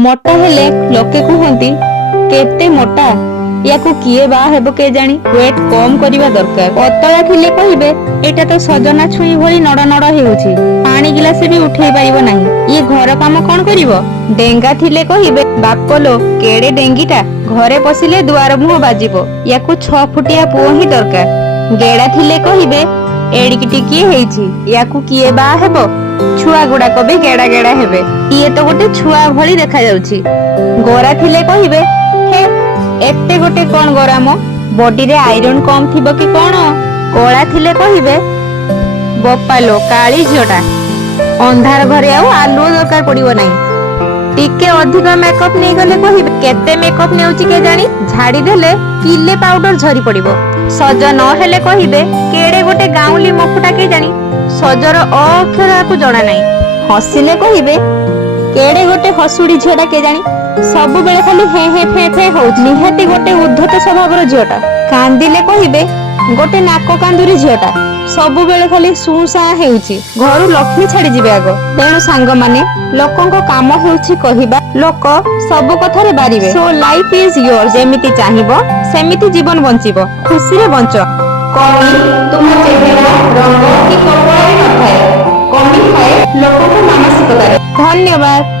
मोटा हेले लोके कहती केते मोटा याकू किए बा हेबो के जानी वेट कम करिवा दरकार। पतला थिले कहिबे एटा तो सजना छुई भली नड़ नड़ हेउछि पानी गिलास भी उठेई परिबो नाही ये घर काम कोन करिवो। डेंगा थिले कहिबे बापलो केड़े डेंगीटा घरे पसिले दुआर मुह बाजिबो याकू 6 फुटिया पुओ ही दरकार। गेड़ा थिले कहिबे एडिकी टिकी हेइछि याकू किए बा हेबो छुआ गुडा कबे गेड़ा गेड़ा हेबे ये तो गोटे छुआ भली देखा जाउछि। गोरा थिले कहिबे हे एते गोटे कोन गरम बॉडी रे आयरन कम थिबो कि कोन। कोला थिले कहिबे बोपालो काली झियोटा अंधार घरे आउ आलू दरकार पड़िबो नाही। टिके अधिक मेकअप नै गले कहिबे केते मेकअप नेउची के जानी झाड़ी देले किले पाउडर झरी पड़िबो। सज न हेले कहिबे केड़े गोटे गाउली मफुटा के जानी सजर अक्षर को जणा नाही। हसिले कहिबे केड़े गोटे हसुड़ी झियोटा के जानी सब बेले खाली हे हे फे फे होउछ निहाती गोटे उद्धत स्वभावर झियोटा। कांदिले कहिबे गोटे नाको कांदुरी झियोटा सब बेले खाली सुसा हेउची घरु लक्ष्मी छाड़ी जिबे आगो। तेणु सांग माने लोकंको काम हेउची कहिबा लोक सब कथा रे बारिबे। सो लाइफ इज योर्स जेमिति चाहिबो सेमिति जीवन बंचिबो खुशी रे बंच। कमी तुम चेहरा रंग की कपड़ा रे नथाए कमी थाए लोकंको मानसिकता रे। धन्यवाद।